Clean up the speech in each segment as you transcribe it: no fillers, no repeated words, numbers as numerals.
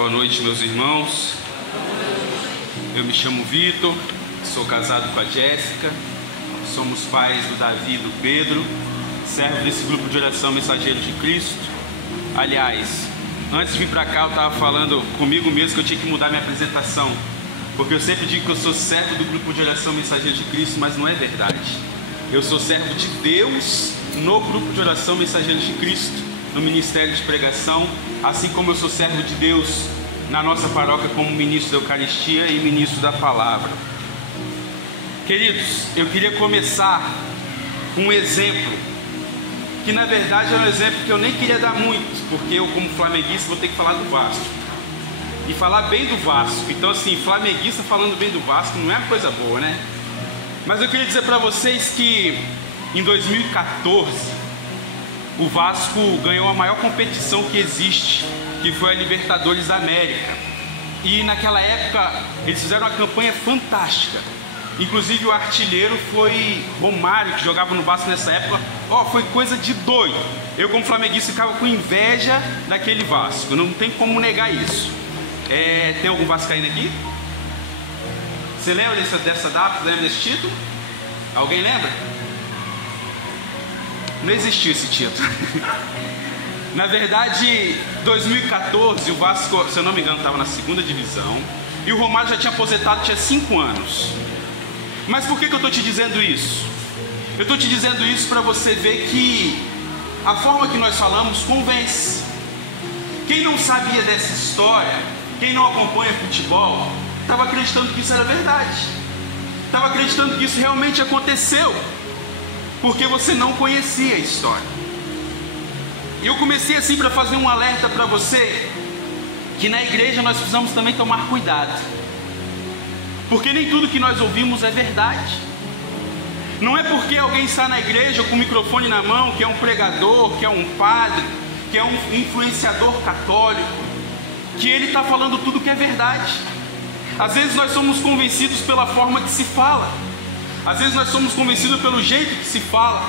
Boa noite, meus irmãos. Eu me chamo Vitor, sou casado com a Jéssica, somos pais do Davi e do Pedro, servo desse grupo de oração Mensageiros de Cristo. Aliás, antes de vir para cá eu estava falando comigo mesmo que eu tinha que mudar minha apresentação, porque eu sempre digo que eu sou servo do grupo de oração Mensageiros de Cristo, mas não é verdade. Eu sou servo de Deus no grupo de oração Mensageiros de Cristo, no ministério de pregação, assim como eu sou servo de Deus na nossa paróquia como ministro da Eucaristia e ministro da Palavra. Queridos, eu queria começar com um exemplo, que na verdade é um exemplo que eu nem queria dar muito, porque eu como flamenguista vou ter que falar do Vasco, e falar bem do Vasco. Então assim, flamenguista falando bem do Vasco não é uma coisa boa, né? Mas eu queria dizer para vocês que em 2014 o Vasco ganhou a maior competição que existe, que foi a Libertadores da América. E naquela época eles fizeram uma campanha fantástica. Inclusive o artilheiro foi Romário, que jogava no Vasco nessa época. Foi coisa de doido. Eu como flamenguista ficava com inveja daquele Vasco, não tem como negar isso. Tem algum vascaíno aqui? Você lembra dessa data? Lembra desse título? Alguém lembra? Não existiu esse título. Na verdade, 2014, o Vasco, se eu não me engano, estava na segunda divisão. E o Romário já tinha aposentado, tinha 5 anos. Mas por que eu estou te dizendo isso? Eu estou te dizendo isso para você ver que a forma que nós falamos convence. Quem não sabia dessa história, quem não acompanha futebol, estava acreditando que isso era verdade. Estava acreditando que isso realmente aconteceu, porque você não conhecia a história. E eu comecei assim para fazer um alerta para você, que na igreja nós precisamos também tomar cuidado, porque nem tudo que nós ouvimos é verdade. Não é porque alguém está na igreja com o microfone na mão, que é um pregador, que é um padre, que é um influenciador católico, que ele está falando tudo que é verdade. Às vezes nós somos convencidos pela forma que se fala, às vezes nós somos convencidos pelo jeito que se fala,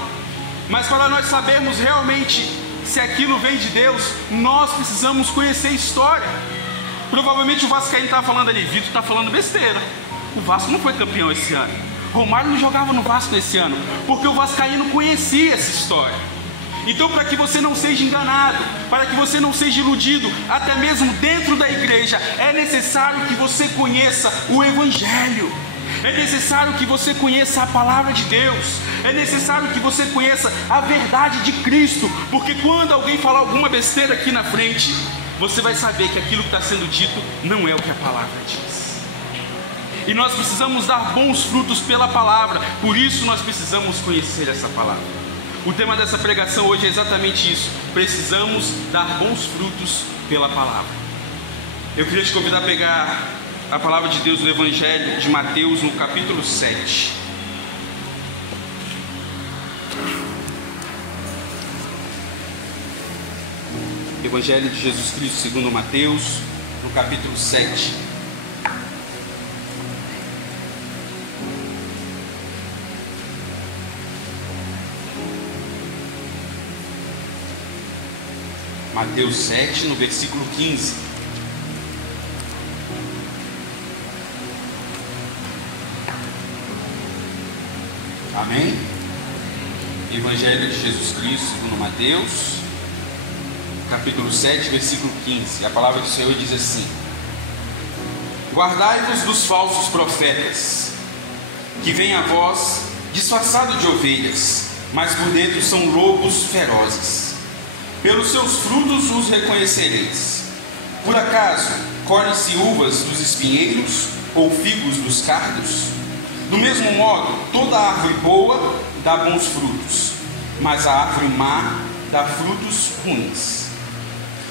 mas para nós sabermos realmente se aquilo vem de Deus, nós precisamos conhecer a história. Provavelmente o vascaíno está falando ali, Vitor está falando besteira. O Vasco não foi campeão esse ano. Romário não jogava no Vasco esse ano, porque o vascaíno conhecia essa história. Então, para que você não seja enganado, para que você não seja iludido, até mesmo dentro da igreja, é necessário que você conheça o Evangelho. É necessário que você conheça a palavra de Deus. É necessário que você conheça a verdade de Cristo. Porque quando alguém falar alguma besteira aqui na frente, você vai saber que aquilo que está sendo dito não é o que a palavra diz. E nós precisamos dar bons frutos pela palavra. Por isso nós precisamos conhecer essa palavra. O tema dessa pregação hoje é exatamente isso. Precisamos dar bons frutos pela palavra. Eu queria te convidar a pegar a palavra de Deus no Evangelho de Mateus, no capítulo 7. Evangelho de Jesus Cristo segundo Mateus, no capítulo 7. Mateus 7, no versículo 15. Amém? Evangelho de Jesus Cristo segundo Mateus, capítulo 7, versículo 15. A palavra do Senhor diz assim: Guardai-vos dos falsos profetas, que vêm a vós disfarçados de ovelhas, mas por dentro são lobos ferozes. Pelos seus frutos os reconhecereis. Por acaso colhem-se uvas dos espinheiros ou figos dos cardos? Do mesmo modo, toda árvore boa dá bons frutos, mas a árvore má dá frutos ruins.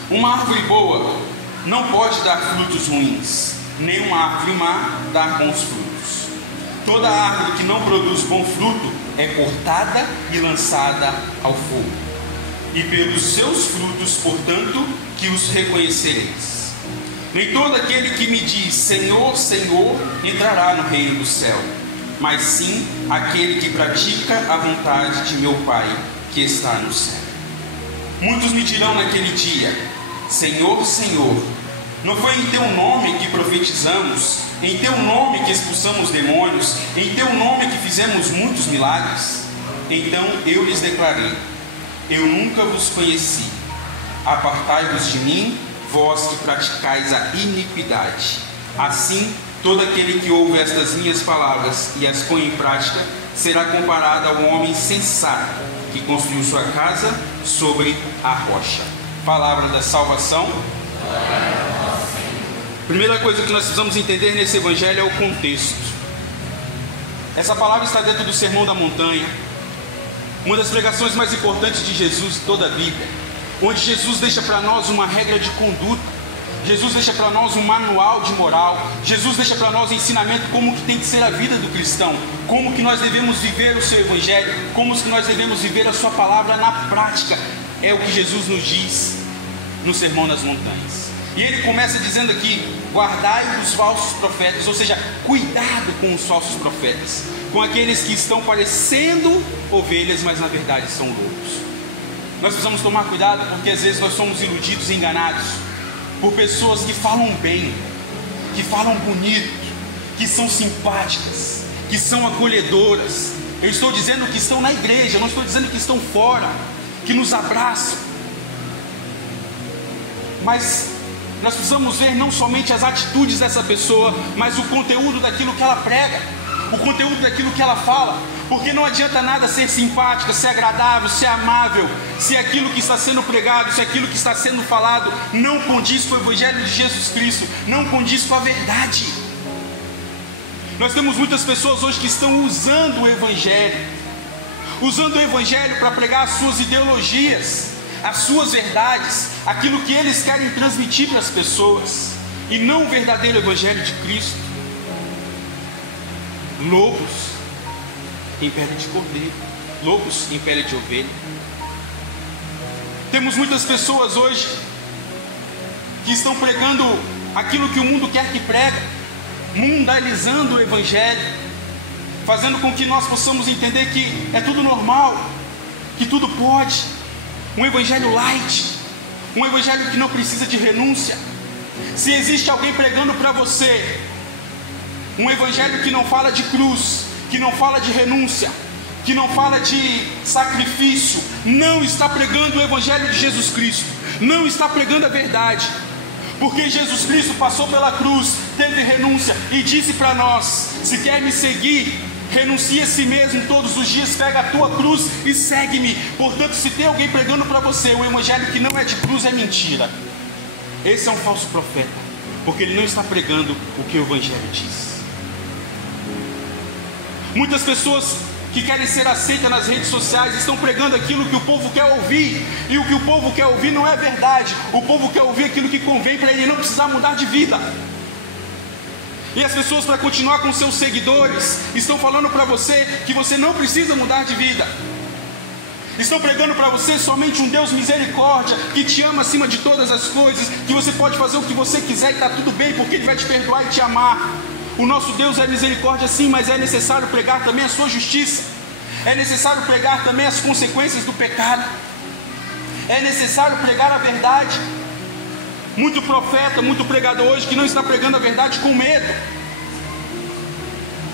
Uma árvore boa não pode dar frutos ruins, nem uma árvore má dar bons frutos. Toda árvore que não produz bom fruto é cortada e lançada ao fogo. E pelos seus frutos, portanto, que os reconhecereis. Nem todo aquele que me diz Senhor, Senhor entrará no reino do céu, mas sim aquele que pratica a vontade de meu Pai que está no céu. Muitos me dirão naquele dia: Senhor, Senhor, Não foi em teu nome que profetizamos, em teu nome que expulsamos demônios, em teu nome que fizemos muitos milagres? Então eu lhes declarei: eu nunca vos conheci. Apartai-vos de mim, vós que praticais a iniquidade. Assim, todo aquele que ouve estas minhas palavras e as põe em prática será comparado a um homem sensato que construiu sua casa sobre a rocha. Palavra da salvação. Primeira coisa que nós precisamos entender nesse evangelho é o contexto. Essa palavra está dentro do Sermão da Montanha, uma das pregações mais importantes de Jesus em toda a Bíblia, onde Jesus deixa para nós uma regra de conduta, Jesus deixa para nós um manual de moral, Jesus deixa para nós um ensinamento como que tem que ser a vida do cristão, como que nós devemos viver o seu evangelho, como que nós devemos viver a sua palavra na prática. É o que Jesus nos diz no Sermão das Montanhas. E ele começa dizendo aqui: guardai os falsos profetas, ou seja, cuidado com os falsos profetas, com aqueles que estão parecendo ovelhas, mas na verdade são lobos. Nós precisamos tomar cuidado, porque às vezes nós somos iludidos e enganados por pessoas que falam bem, que falam bonito, que são simpáticas, que são acolhedoras. Eu estou dizendo que estão na igreja, eu não estou dizendo que estão fora, que nos abraçam. Mas nós precisamos ver não somente as atitudes dessa pessoa, mas o conteúdo daquilo que ela prega, o conteúdo daquilo que ela fala. Porque não adianta nada ser simpática, ser agradável, ser amável, se aquilo que está sendo pregado, se aquilo que está sendo falado não condiz com o evangelho de Jesus Cristo, não condiz com a verdade. Nós temos muitas pessoas hoje que estão usando o evangelho para pregar as suas ideologias, as suas verdades, aquilo que eles querem transmitir para as pessoas, e não o verdadeiro evangelho de Cristo. Lobos em pele de cordeiro, lobos em pele de ovelha. Temos muitas pessoas hoje que estão pregando aquilo que o mundo quer que prega, mundanizando o evangelho, fazendo com que nós possamos entender que é tudo normal, que tudo pode. Um evangelho light, um evangelho que não precisa de renúncia. Se existe alguém pregando para você um evangelho que não fala de cruz, que não fala de renúncia, que não fala de sacrifício, não está pregando o evangelho de Jesus Cristo, não está pregando a verdade. Porque Jesus Cristo passou pela cruz, teve renúncia e disse para nós: se quer me seguir, renuncia a si mesmo todos os dias, pega a tua cruz e segue-me. Portanto, se tem alguém pregando para você o evangelho que não é de cruz, é mentira. Esse é um falso profeta, porque ele não está pregando o que o evangelho diz. Muitas pessoas que querem ser aceitas nas redes sociais estão pregando aquilo que o povo quer ouvir, e o que o povo quer ouvir não é verdade. O povo quer ouvir aquilo que convém para ele não precisar mudar de vida. E as pessoas, para continuar com seus seguidores, estão falando para você que você não precisa mudar de vida. Estão pregando para você somente um Deus misericórdia, que te ama acima de todas as coisas, que você pode fazer o que você quiser e está tudo bem, porque Ele vai te perdoar e te amar. O nosso Deus é misericórdia sim, mas é necessário pregar também a sua justiça. É necessário pregar também as consequências do pecado. É necessário pregar a verdade. Muito profeta, muito pregador hoje que não está pregando a verdade com medo.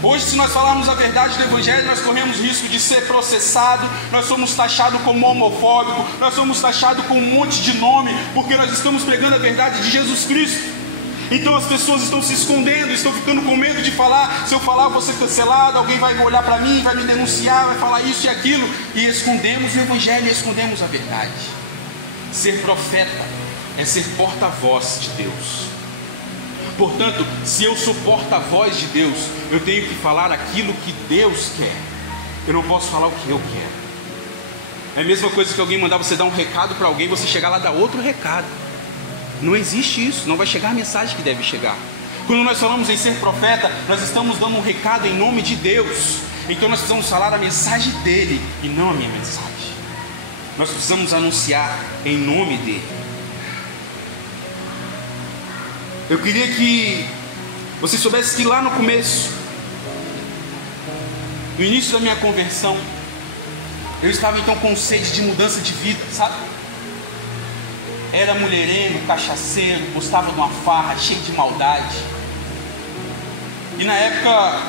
Hoje, se nós falarmos a verdade do evangelho, nós corremos risco de ser processado, nós somos taxados como homofóbico, nós somos taxados com um monte de nome, porque nós estamos pregando a verdade de Jesus Cristo. Então as pessoas estão se escondendo, estão ficando com medo de falar. Se eu falar, eu vou ser cancelado, alguém vai olhar para mim, vai me denunciar, vai falar isso e aquilo, e escondemos o evangelho, escondemos a verdade. Ser profeta é ser porta-voz de Deus. Portanto, se eu sou porta-voz de Deus, eu tenho que falar aquilo que Deus quer. Eu não posso falar o que eu quero. É a mesma coisa que alguém mandar você dar um recado para alguém, você chegar lá e dar outro recado. Não existe isso, não vai chegar a mensagem que deve chegar. Quando nós falamos em ser profeta, nós estamos dando um recado em nome de Deus. Então nós precisamos falar a mensagem dele e não a minha mensagem. Nós precisamos anunciar em nome dele. Eu queria que você soubesse que lá no começo, no início da minha conversão, eu estava então com sede de mudança de vida, sabe? era mulherengo, cachaceiro, gostava de uma farra, cheio de maldade. E na época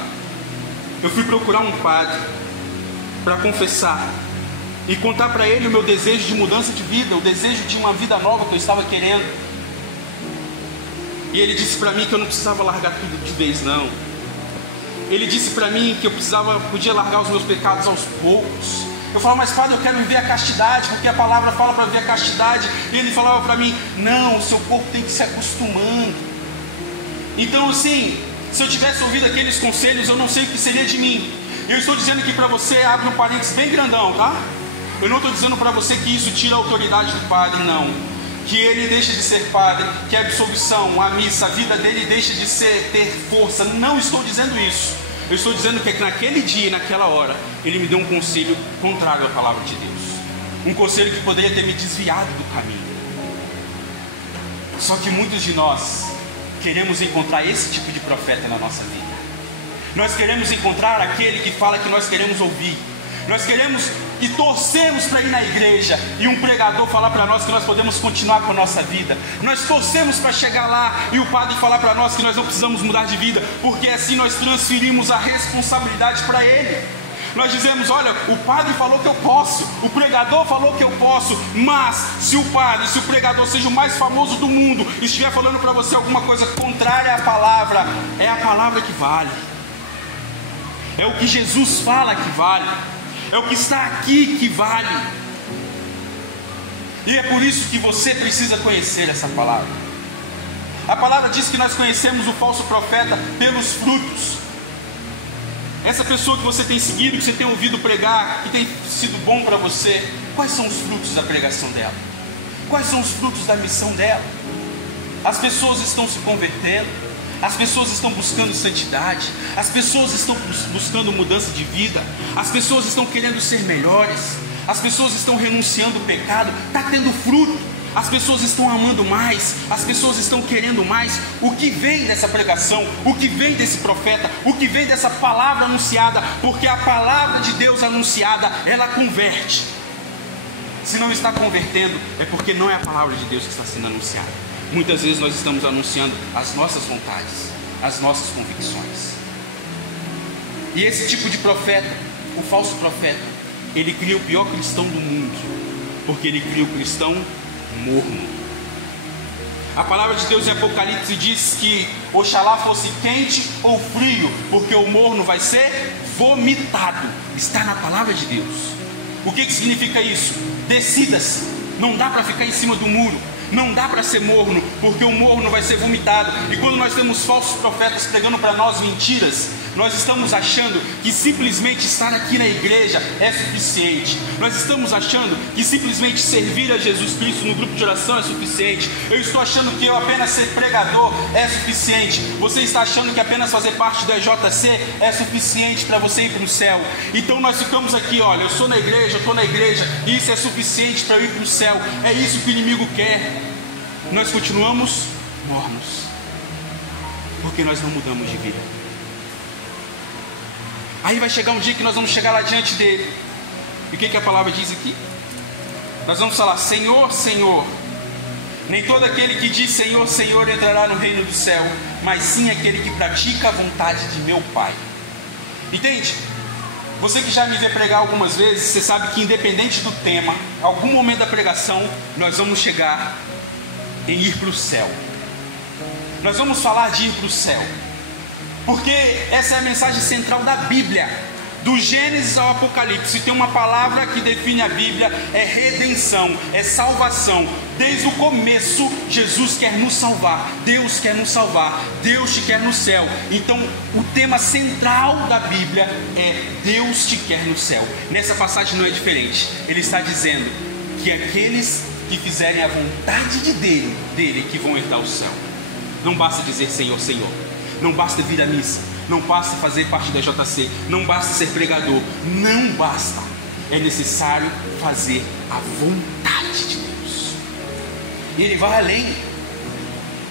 eu fui procurar um padre para confessar e contar para ele o meu desejo de mudança de vida, o desejo de uma vida nova que eu estava querendo. E ele disse para mim que eu não precisava largar tudo de vez, não. Ele disse para mim que eu podia largar os meus pecados aos poucos. Eu falava, mas padre, eu quero viver a castidade, porque a palavra fala para viver a castidade. E ele falava para mim, não, o seu corpo tem que se acostumando. Então assim, se eu tivesse ouvido aqueles conselhos, eu não sei o que seria de mim. Eu estou dizendo aqui para você, abre um parênteses bem grandão, tá? Eu não estou dizendo para você que isso tira a autoridade do padre, não. Que ele deixe de ser padre, que a absolvição, a missa, a vida dele deixe de ter força. Não estou dizendo isso. Eu estou dizendo que naquele dia e naquela hora, ele me deu um conselho contrário à palavra de Deus. Um conselho que poderia ter me desviado do caminho. Só que muitos de nós queremos encontrar esse tipo de profeta na nossa vida. Nós queremos encontrar aquele que fala que nós queremos ouvir. Nós queremos e torcemos para ir na igreja e um pregador falar para nós que nós podemos continuar com a nossa vida. Nós torcemos para chegar lá e o padre falar para nós que nós não precisamos mudar de vida, porque assim nós transferimos a responsabilidade para ele. Nós dizemos, olha, o padre falou que eu posso, o pregador falou que eu posso, mas se o padre, se o pregador seja o mais famoso do mundo, estiver falando para você alguma coisa contrária à palavra, é a palavra que vale. É o que Jesus fala que vale. É o que está aqui que vale. E é por isso que você precisa conhecer essa palavra. A palavra diz que nós conhecemos o falso profeta pelos frutos. Essa pessoa que você tem seguido, que você tem ouvido pregar, que tem sido bom para você, quais são os frutos da pregação dela? Quais são os frutos da missão dela? As pessoas estão se convertendo, as pessoas estão buscando santidade, as pessoas estão buscando mudança de vida, as pessoas estão querendo ser melhores, as pessoas estão renunciando ao pecado, está tendo fruto, as pessoas estão amando mais, as pessoas estão querendo mais. O que vem dessa pregação, o que vem desse profeta, o que vem dessa palavra anunciada, porque a palavra de Deus anunciada, ela converte. Se não está convertendo, é porque não é a palavra de Deus que está sendo anunciada. Muitas vezes nós estamos anunciando as nossas vontades, as nossas convicções. E esse tipo de profeta, o falso profeta, ele cria o pior cristão do mundo, porque ele cria o cristão morno. A palavra de Deus em Apocalipse diz que oxalá fosse quente ou frio, porque o morno vai ser vomitado. Está na palavra de Deus. O que significa isso? Decida-se. Não dá para ficar em cima do muro. Não dá para ser morno, porque o morno vai ser vomitado. E quando nós temos falsos profetas pregando para nós mentiras, nós estamos achando que simplesmente estar aqui na igreja é suficiente. Nós estamos achando que simplesmente servir a Jesus Cristo no grupo de oração é suficiente. Eu estou achando que eu apenas ser pregador é suficiente. Você está achando que apenas fazer parte do EJC é suficiente para você ir para o céu. Então nós ficamos aqui, olha, eu sou na igreja, eu estou na igreja, e isso é suficiente para eu ir para o céu. É isso que o inimigo quer. Nós continuamos mornos, porque nós não mudamos de vida. Aí vai chegar um dia que nós vamos chegar lá diante dele. E o que a palavra diz aqui? Nós vamos falar, Senhor, Senhor. Nem todo aquele que diz Senhor, Senhor entrará no reino do céu, mas sim aquele que pratica a vontade de meu Pai. Entende? Você que já me vê pregar algumas vezes, você sabe que independente do tema, algum momento da pregação, nós vamos chegar em ir para o céu. Nós vamos falar de ir para o céu, porque essa é a mensagem central da Bíblia. Do Gênesis ao Apocalipse, tem uma palavra que define a Bíblia, é redenção, é salvação. Desde o começo, Jesus quer nos salvar, Deus quer nos salvar, Deus te quer no céu. Então, o tema central da Bíblia é Deus te quer no céu. Nessa passagem não é diferente. Ele está dizendo que aqueles que fizerem a vontade dele que vão herdar o céu. Não basta dizer Senhor, Senhor. Não basta vir à missa. Não basta fazer parte da JC. Não basta ser pregador. Não basta. É necessário fazer a vontade de Deus. E ele vai além.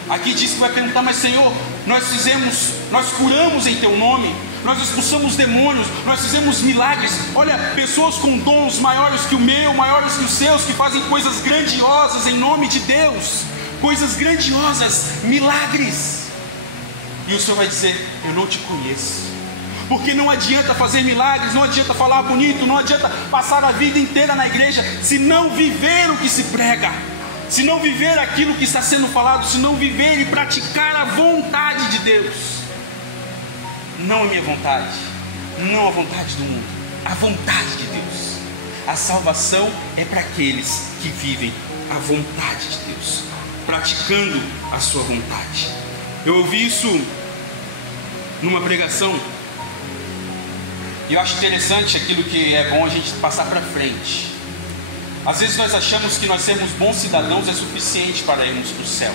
Aqui diz que vai perguntar, mas Senhor, nós curamos em teu nome, nós expulsamos demônios, nós fizemos milagres. Olha, pessoas com dons maiores que o meu, maiores que os seus, que fazem coisas grandiosas em nome de Deus, coisas grandiosas, milagres. E o Senhor vai dizer: eu não te conheço. Porque não adianta fazer milagres, não adianta falar bonito, não adianta passar a vida inteira na igreja, se não viver o que se prega, se não viver aquilo que está sendo falado, se não viver e praticar a vontade de Deus. Não a minha vontade, não a vontade do mundo, a vontade de Deus. A salvação é para aqueles que vivem a vontade de Deus, praticando a sua vontade. Eu ouvi isso numa pregação, e eu acho interessante aquilo que é bom a gente passar para frente. Às vezes nós achamos que nós sermos bons cidadãos é suficiente para irmos para o céu.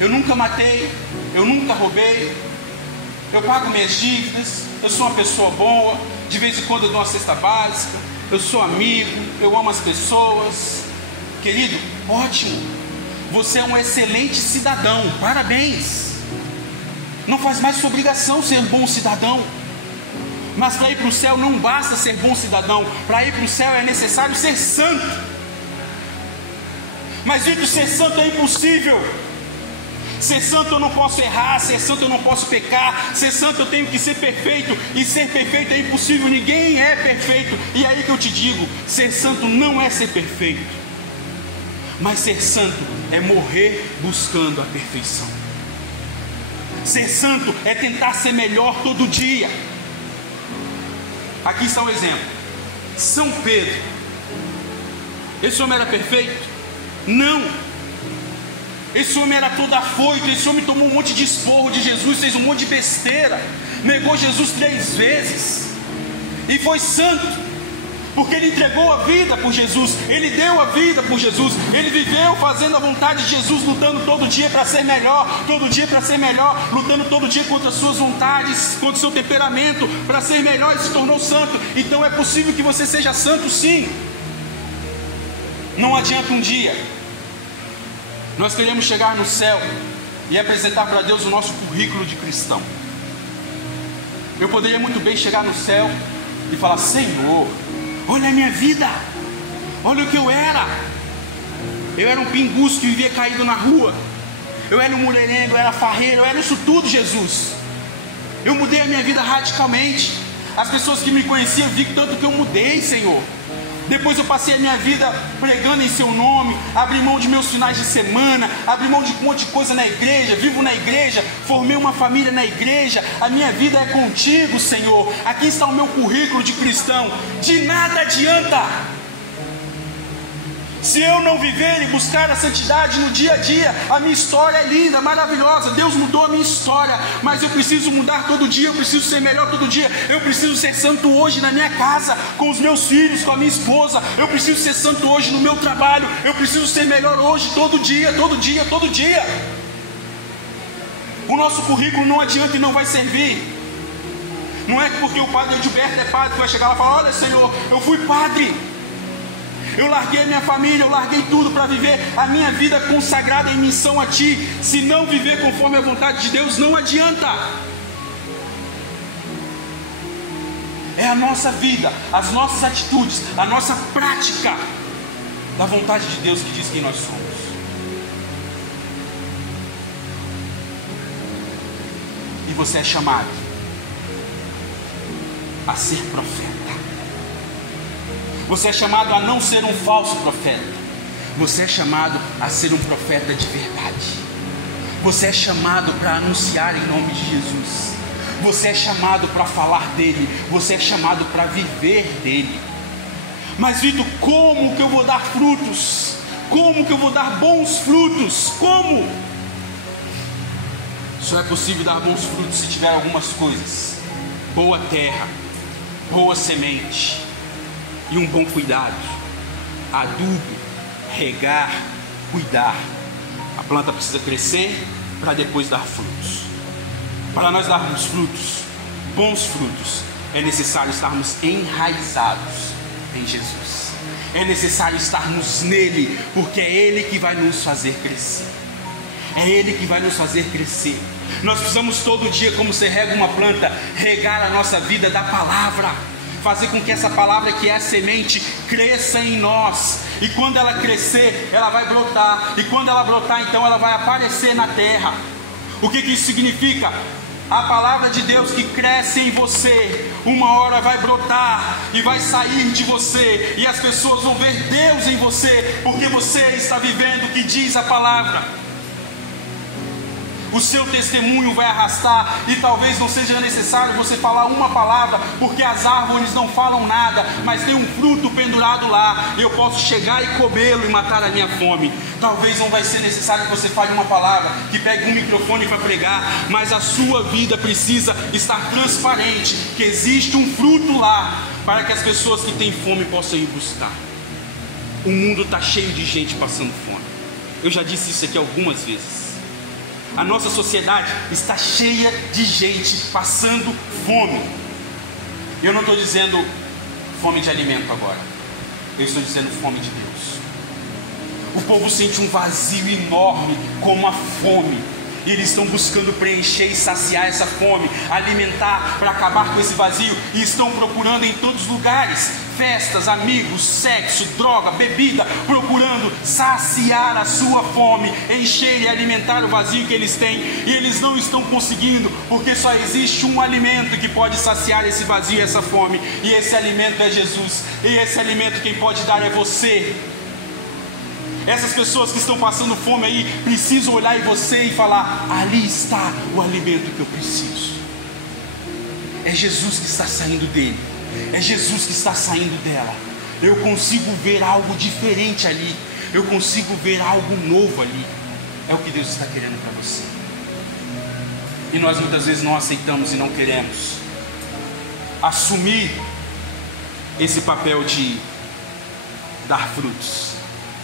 Eu nunca matei, eu nunca roubei, eu pago minhas dívidas, eu sou uma pessoa boa, de vez em quando eu dou uma cesta básica, eu sou amigo, eu amo as pessoas. Querido, ótimo, você é um excelente cidadão, parabéns. Não faz mais sua obrigação ser um bom cidadão. Mas para ir para o céu não basta ser bom cidadão. Para ir para o céu é necessário ser santo. Mas dito ser santo é impossível. Ser santo eu não posso errar, ser santo eu não posso pecar, ser santo eu tenho que ser perfeito, e ser perfeito é impossível, ninguém é perfeito. E aí que eu te digo, ser santo não é ser perfeito, mas ser santo é morrer buscando a perfeição. Ser santo é tentar ser melhor todo dia. Aqui está um exemplo. São Pedro. Esse homem era perfeito? Não. Esse homem era todo afoito. Esse homem tomou um monte de esporro de Jesus, fez um monte de besteira, negou Jesus 3 vezes, e foi santo, porque ele entregou a vida por Jesus, ele deu a vida por Jesus, ele viveu fazendo a vontade de Jesus, lutando todo dia para ser melhor, todo dia para ser melhor, lutando todo dia contra as suas vontades, contra o seu temperamento, para ser melhor, e se tornou santo. Então é possível que você seja santo, sim. Não adianta um dia nós queremos chegar no céu e apresentar para Deus o nosso currículo de cristão. Eu poderia muito bem chegar no céu e falar: Senhor, olha a minha vida, olha o que eu era. Eu era um pinguço que vivia caído na rua, eu era um mulherengo, eu era farreiro, eu era isso tudo, Jesus. Eu mudei a minha vida radicalmente. As pessoas que me conheciam viram tanto que eu mudei, Senhor. Depois eu passei a minha vida pregando em seu nome, abri mão de meus finais de semana, abri mão de um monte de coisa na igreja, vivo na igreja, formei uma família na igreja, a minha vida é contigo, Senhor. Aqui está o meu currículo de cristão. De nada adianta se eu não viver e buscar a santidade no dia a dia. A minha história é linda, maravilhosa, Deus mudou a minha história, mas eu preciso mudar todo dia, eu preciso ser melhor todo dia, eu preciso ser santo hoje na minha casa, com os meus filhos, com a minha esposa, eu preciso ser santo hoje no meu trabalho, eu preciso ser melhor hoje, todo dia, todo dia, todo dia. O nosso currículo não adianta e não vai servir. Não é porque o padre Gilberto é padre que vai chegar lá e falar: olha, Senhor, eu fui padre, eu larguei a minha família, eu larguei tudo para viver a minha vida consagrada em missão a Ti. Se não viver conforme a vontade de Deus, não adianta. É a nossa vida, as nossas atitudes, a nossa prática da vontade de Deus que diz quem nós somos. E você é chamado a ser profeta. Você é chamado a não ser um falso profeta. Você é chamado a ser um profeta de verdade. Você é chamado para anunciar em nome de Jesus. Você é chamado para falar dele. Você é chamado para viver dele. Mas Vitor, como que eu vou dar frutos? Como que eu vou dar bons frutos? Como? Só é possível dar bons frutos se tiver algumas coisas: boa terra, boa semente e um bom cuidado. Adubo, regar, cuidar. A planta precisa crescer para depois dar frutos. Para nós darmos frutos, bons frutos, é necessário estarmos enraizados em Jesus. É necessário estarmos nele, porque é ele que vai nos fazer crescer. É Ele que vai nos fazer crescer. Nós precisamos todo dia, como você rega uma planta, regar a nossa vida da palavra, fazer com que essa palavra, que é a semente, cresça em nós. E quando ela crescer, ela vai brotar. E quando ela brotar, então ela vai aparecer na terra. O que isso significa? A palavra de Deus que cresce em você, uma hora vai brotar e vai sair de você, e as pessoas vão ver Deus em você, porque você está vivendo o que diz a palavra. O seu testemunho vai arrastar, e talvez não seja necessário você falar uma palavra, porque as árvores não falam nada, mas tem um fruto pendurado lá. Eu posso chegar e comê-lo e matar a minha fome. Talvez não vai ser necessário que você fale uma palavra, que pegue um microfone para pregar, mas a sua vida precisa estar transparente, que existe um fruto lá, para que as pessoas que têm fome possam ir buscar. O mundo está cheio de gente passando fome. Eu já disse isso aqui algumas vezes. A nossa sociedade está cheia de gente passando fome. Eu não estou dizendo fome de alimento agora. Eu estou dizendo fome de Deus. O povo sente um vazio enorme, como a fome. E eles estão buscando preencher e saciar essa fome, alimentar para acabar com esse vazio. E estão procurando em todos os lugares, festas, amigos, sexo, droga, bebida, procurando saciar a sua fome, encher e alimentar o vazio que eles têm. E eles não estão conseguindo, porque só existe um alimento que pode saciar esse vazio e essa fome. E esse alimento é Jesus. E esse alimento quem pode dar é você. Essas pessoas que estão passando fome aí precisam olhar em você e falar: ali está o alimento que eu preciso. É Jesus que está saindo dele, é Jesus que está saindo dela. Eu consigo ver algo diferente ali, eu consigo ver algo novo ali. É o que Deus está querendo para você. E nós muitas vezes não aceitamos e não queremos assumir esse papel de dar frutos,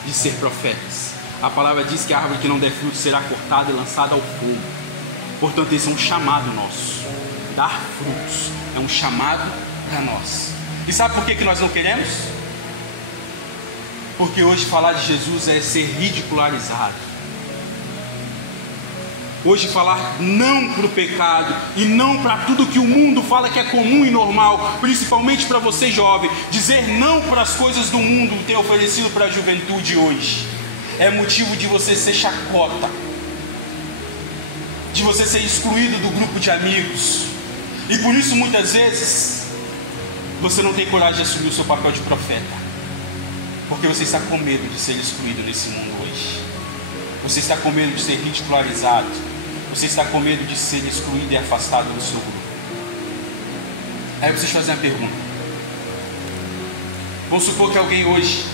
de ser profetas. A palavra diz que a árvore que não der fruto será cortada e lançada ao fogo. Portanto, esse é um chamado nosso. Dar frutos é um chamado para nós. E sabe por que nós não queremos? Porque hoje falar de Jesus é ser ridicularizado. Hoje falar não para o pecado e não para tudo que o mundo fala que é comum e normal, principalmente para você jovem, dizer não para as coisas do mundo que tem oferecido para a juventude hoje, é motivo de você ser chacota, de você ser excluído do grupo de amigos. E por isso muitas vezes você não tem coragem de assumir o seu papel de profeta, porque você está com medo de ser excluído nesse mundo hoje. Você está com medo de ser ridicularizado. Você está com medo de ser excluído e afastado do seu grupo. Aí eu preciso fazer uma pergunta. Vamos supor que alguém hoje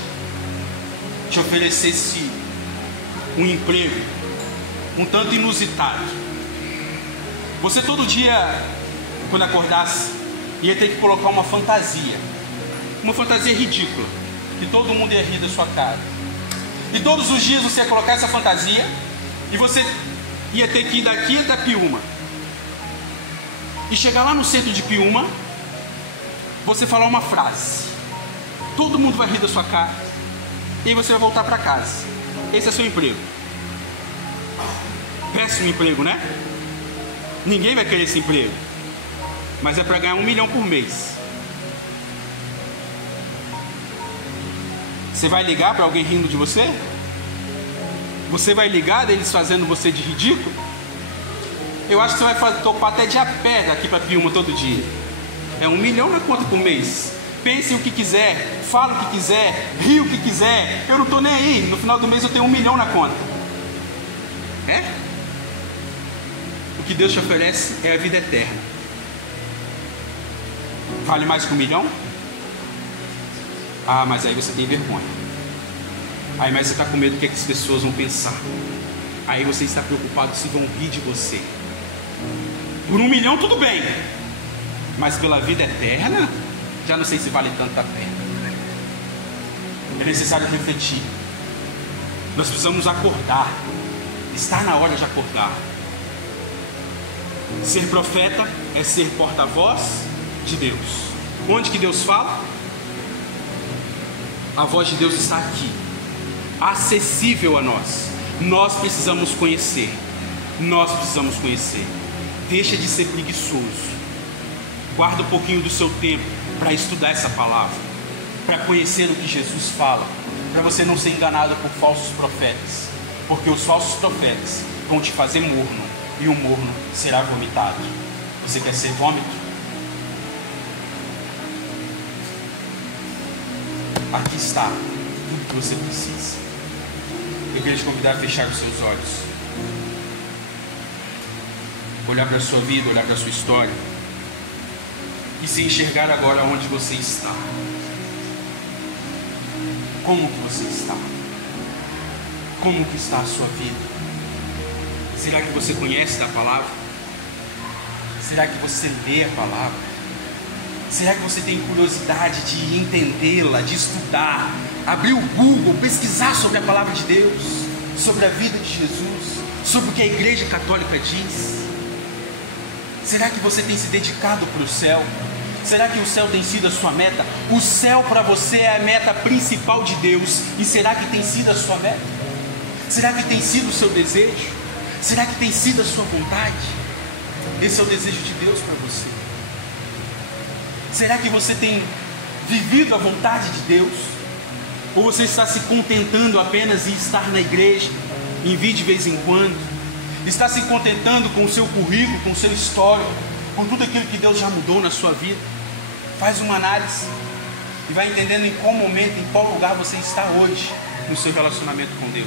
te oferecesse um emprego um tanto inusitado. Você todo dia, quando acordasse, ia ter que colocar uma fantasia ridícula, que todo mundo ia rir da sua cara. E todos os dias você ia colocar essa fantasia, e você ia ter que ir daqui até Piúma, e chegar lá no centro de Piúma, você falar uma frase, todo mundo vai rir da sua cara, e aí você vai voltar para casa. Esse é seu emprego. Péssimo emprego, né? Ninguém vai querer esse emprego, mas é para ganhar 1 milhão por mês. Você vai ligar para alguém rindo de você? Você vai ligar deles fazendo você de ridículo? Eu acho que você vai topar até de a pé daqui para Piúma todo dia. É 1 milhão na conta por mês. Pense o que quiser, fala o que quiser, ri o que quiser. Eu não estou nem aí. No final do mês eu tenho 1 milhão na conta. É? O que Deus te oferece é a vida eterna. Vale mais que 1 milhão? Ah, mas aí você tem vergonha. Aí mais você está com medo do que as pessoas vão pensar. Aí você está preocupado se vão rir de você. Por 1 milhão tudo bem, mas pela vida eterna, já não sei se vale tanto a pena. É necessário refletir. Nós precisamos acordar. Está na hora de acordar. Ser profeta é ser porta-voz de Deus. Onde que Deus fala? A voz de Deus está aqui, acessível a nós. Nós precisamos conhecer. Nós precisamos conhecer. Deixa de ser preguiçoso. Guarda um pouquinho do seu tempo para estudar essa palavra, para conhecer o que Jesus fala, para você não ser enganado por falsos profetas, porque os falsos profetas vão te fazer morno e o morno será vomitado. Você quer ser vômito? Aqui está tudo que você precisa. Eu queria te convidar a fechar os seus olhos, olhar para a sua vida, olhar para a sua história e se enxergar agora onde você está. Como que você está? Como que está a sua vida? Será que você conhece da palavra? Será que você lê a palavra? Será que você tem curiosidade de entendê-la, de estudar, abrir o Google, pesquisar sobre a palavra de Deus, sobre a vida de Jesus, sobre o que a Igreja Católica diz? Será que você tem se dedicado para o céu? Será que o céu tem sido a sua meta? O céu para você é a meta principal de Deus. E será que tem sido a sua meta? Será que tem sido o seu desejo? Será que tem sido a sua vontade? Esse é o desejo de Deus para você. Será que você tem vivido a vontade de Deus? Ou você está se contentando apenas em estar na igreja, em vir de vez em quando? Está se contentando com o seu currículo, com o seu histórico, com tudo aquilo que Deus já mudou na sua vida? Faz uma análise e vai entendendo em qual momento, em qual lugar você está hoje no seu relacionamento com Deus.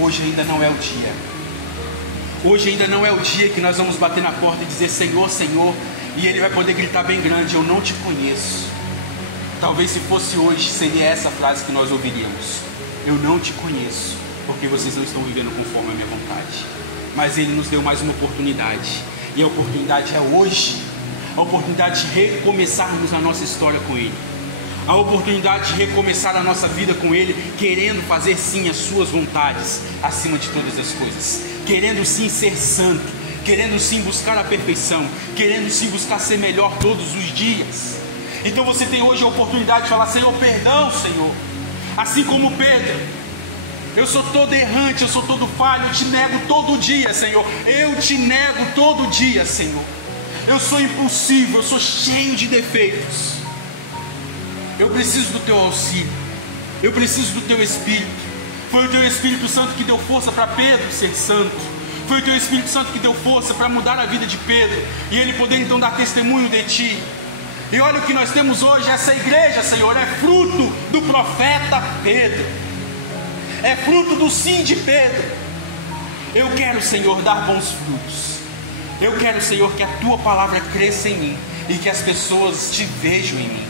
Hoje ainda não é o dia. Hoje ainda não é o dia que nós vamos bater na porta e dizer Senhor, Senhor, e Ele vai poder gritar bem grande, eu não te conheço. Talvez se fosse hoje, seria essa frase que nós ouviríamos: eu não te conheço, porque vocês não estão vivendo conforme a minha vontade. Mas Ele nos deu mais uma oportunidade, e a oportunidade é hoje, a oportunidade de recomeçarmos a nossa história com Ele, a oportunidade de recomeçar a nossa vida com Ele, querendo fazer sim as suas vontades, acima de todas as coisas, querendo sim ser santo, querendo sim buscar a perfeição, querendo sim buscar ser melhor todos os dias. Então você tem hoje a oportunidade de falar: Senhor, perdão, Senhor. Assim como Pedro, eu sou todo errante, eu sou todo falho, eu te nego todo dia, Senhor. Eu te nego todo dia, Senhor. Eu sou impulsivo, eu sou cheio de defeitos. Eu preciso do teu auxílio, eu preciso do teu Espírito. Foi o teu Espírito Santo que deu força para Pedro ser santo. Foi o teu Espírito Santo que deu força para mudar a vida de Pedro, e ele poder então dar testemunho de ti. E olha o que nós temos hoje, essa igreja, Senhor, é fruto do profeta Pedro, é fruto do sim de Pedro. Eu quero, Senhor, dar bons frutos. Eu quero, Senhor, que a tua palavra cresça em mim, e que as pessoas te vejam em mim,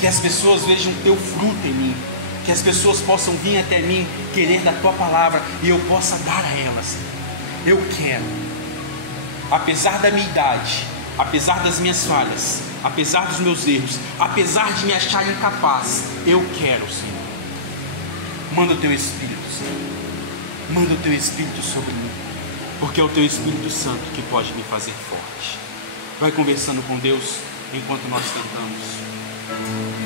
que as pessoas vejam teu fruto em mim, que as pessoas possam vir até mim, querer da tua palavra, e eu possa dar a elas. Eu quero, apesar da minha idade, apesar das minhas falhas, apesar dos meus erros, apesar de me achar incapaz, eu quero, Senhor. Manda o teu Espírito, Senhor. Manda o teu Espírito sobre mim, porque é o teu Espírito Santo que pode me fazer forte. Vai conversando com Deus enquanto nós cantamos.